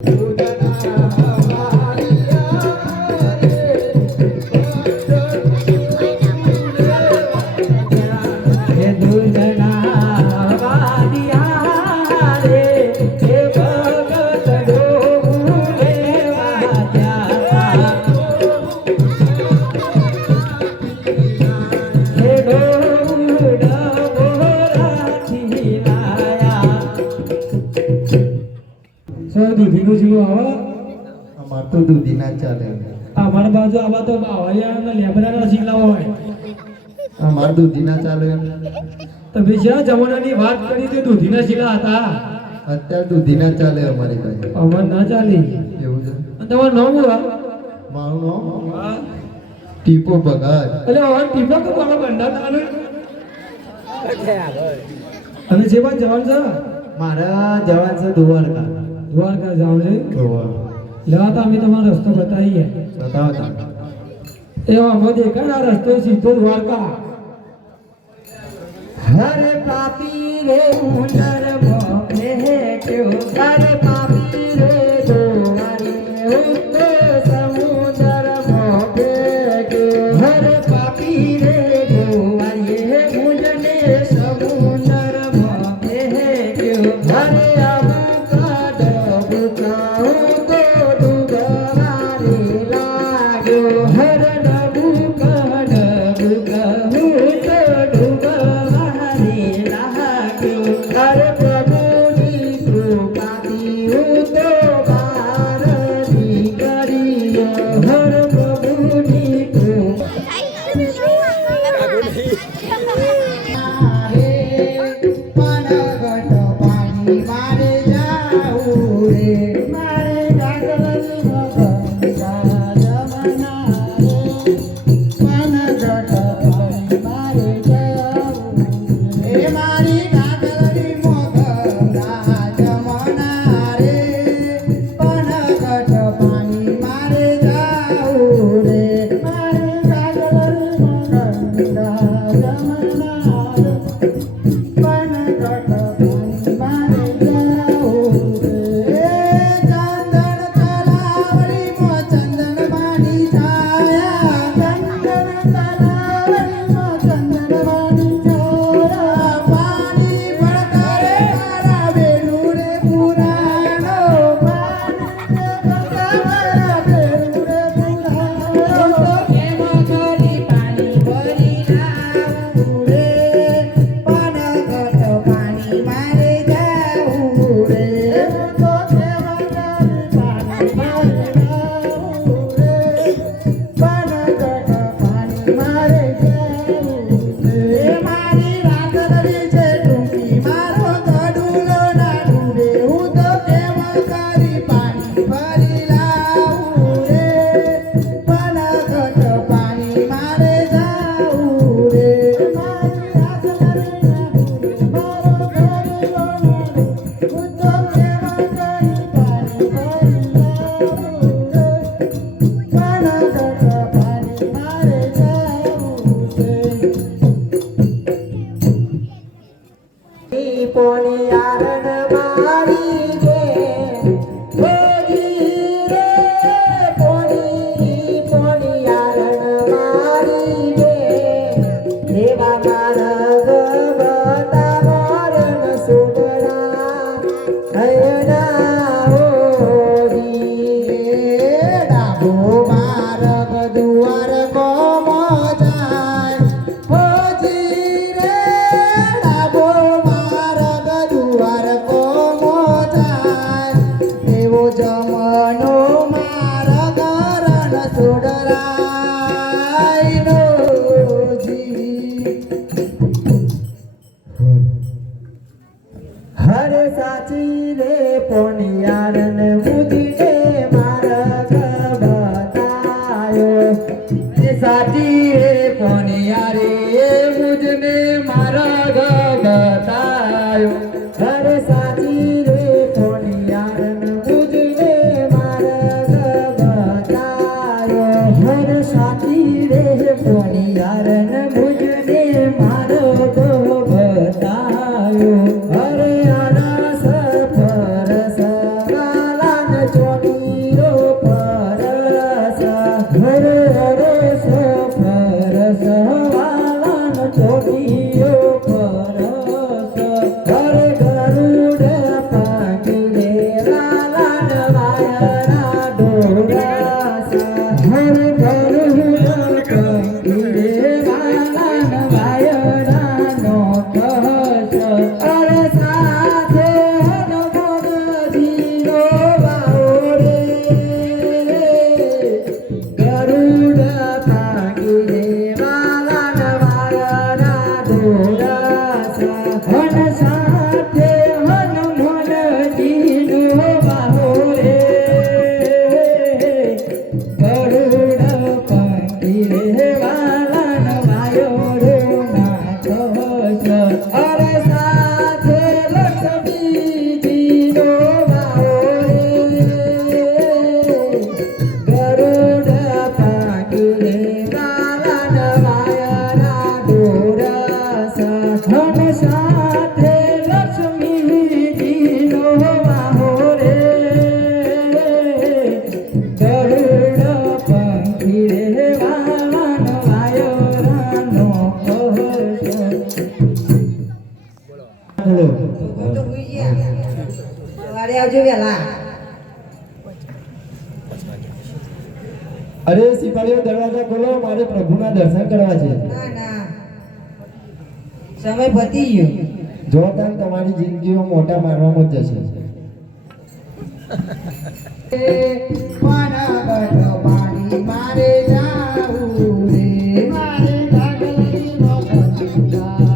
હે સો દૂધીનું જીવો આવે અમાર તો દૂધી ના ચાલે. અમારા બાજુ આવા તો બાવળિયા અને લેબરાના શીખલા હોય. અમાર દૂધી ના ચાલે. તમે જ્યાં જમાનાની વાત કરી તે દૂધીના શીખલા હતા. અત્યારે દૂધી ના ચાલે અમારી પાસે. અમાર ના ચાલે. એવું છે? તમારું નામ શું મારું નામ હા. ટીપો ભગત એટલે હવે ટીપો તો મારો ભંડાર તાને અને જે પણ જવાનું છે? મારા જવાન છે દ્વારકા દ્વારકા જાવ છે ગોવા લેવા તો અમે તમારો રસ્તો બતાવીએ. બતાવતા. એવા મોદી આ રસ્તો સીધો દ્વારકા. હરે પાપી રે ઉંદર ભોગે કે હરે પાપી પોણિયારણ મારી રે અરે સિપાહીઓ, દરવાજા ખોલો, મારે પ્રભુના દર્શન કરવા છે. સમય પતી ગયો જો તાન તમારી જિંદગીઓ મોટા મારવામાં જ જશે. મારે જાવું રે મારે ઢગલી નો પંડા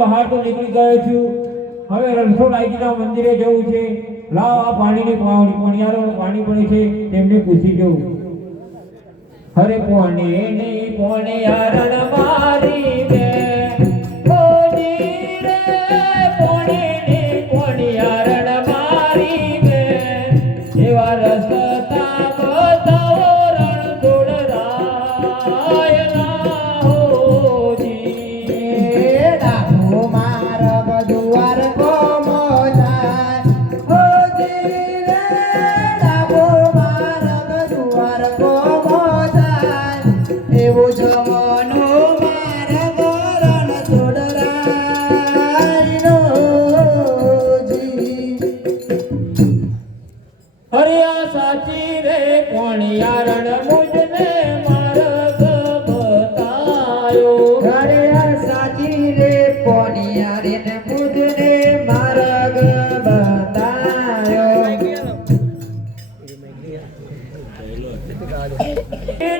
બહાર તો નીકળી ગયો છું. હવે રણછોડજીના મંદિરે જવું છે. લાવ આ પાણીની પણિયારો પાણી પડે છે. તેમને પૂછી જવું હરે પોણે ને પોણે મારી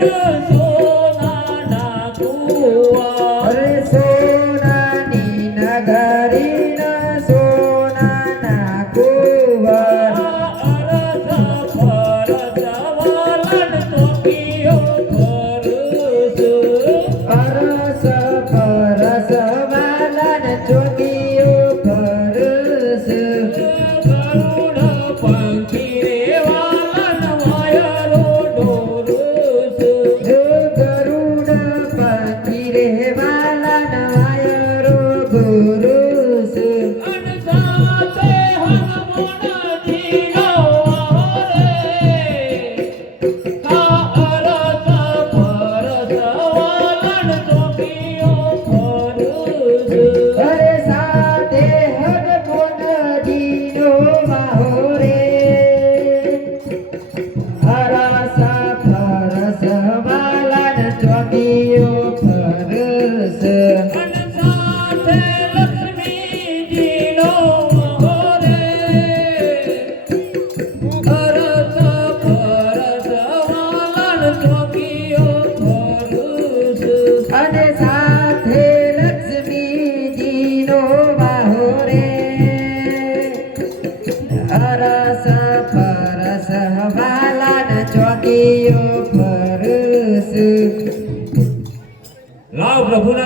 Yeah.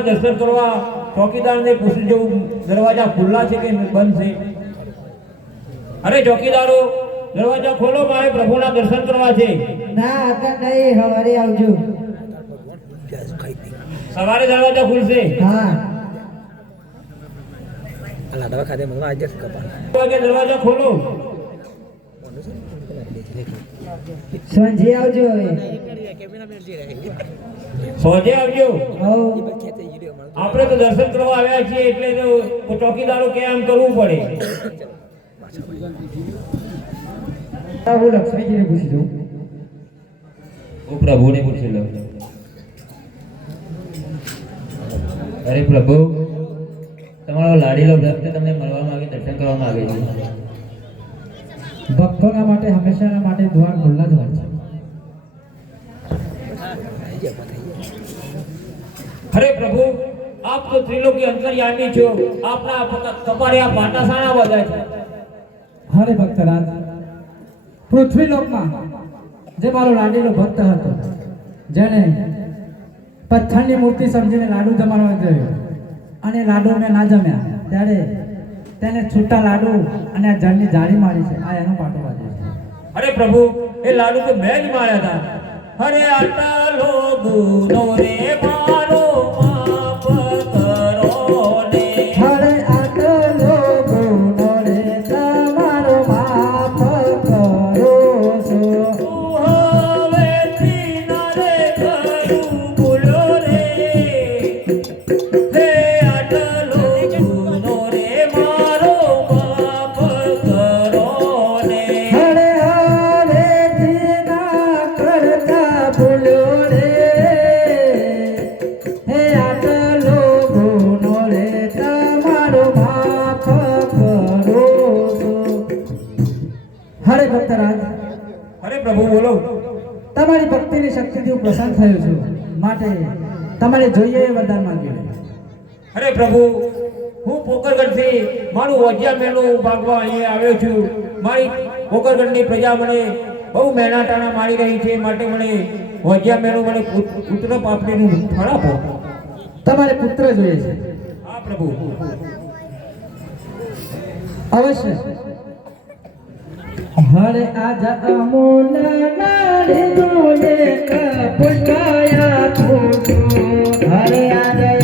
દર્શન કરવા ચોકીદારને પૂછ્યું જવું દરવાજા ખુલ્લા છે કે બંધ છે? અરે ચોકીદારો દરવાજા ખોલો મારે પ્રભુના દર્શન કરવા છે. ના અત્યારે નહીં સવારે આવજો. સવારે દરવાજા ખુલશે. હા. kata mana aja kapan. વાગે દરવાજા ખોલો. સાંજે આવજો હવે. સોજે આવજો. આપણે તો દર્શન કરવા આવ્યા છીએ એટલે તો ચોકીદારો કે આમ કરવું પડે. હું લક્ષ્મીજીને પૂછી દઉં હું પ્રભુને પૂછી લઉં. અરે પ્રભુ તમારો લાડીલો ભક્ત તમને મળવા માંગે દર્શન કરવા માંગે છે. ભક્તોના માટે હંમેશાના માટે દ્વાર ખુલ્લા જ હોય છે. અરે પ્રભુ આપ તો ત્રિલોકી અંતર્યામી છો આપના કપારે આ પાટાસાણા બધા છે. હરે ભક્તરાજ પૃથ્વી લોકમાં જે મારો લાડીનો ભક્ત હતો જેણે પથ્થરની મૂર્તિ સમજીને લાડુ જમાડવા જોયો અને લાડુ મેં ના જમ્યા. ત્યારે તેને છૂટા લાડુ અને આ જળની જાળી મારી છે. આ એનો પાટો વાગે છે. અરે પ્રભુ એ લાડુ તો મેં જ માર્યા હતા. અરે આટલો ગુનો રે મારો હરે ભક્તરાજ. અરે પ્રભુ બોલો. તમારી ભક્તિની શક્તિથી હું પ્રસન્ન થયો છું. માટે તમારે જોઈએ એ વરદાન માંગ્યું અરે પ્રભુ હું પોકરગઢથી મારું વજ્યા મેળું ભાગવા અહીંયા આવ્યો છું. મારી પોકરગઢની પ્રજા મને બહુ મહેણાટાણા મારી રહી છે. માટે મને વજ્યા મેળું મને પુત- પુત્ર પાપડીનું ફળ આપો. તમારે પુત્ર જોઈએ છે. હા પ્રભુ. અવશ્ય. હરે આજ અમોલ નારી જોઈએ કપુષ્કયા પૂજો હરે આજ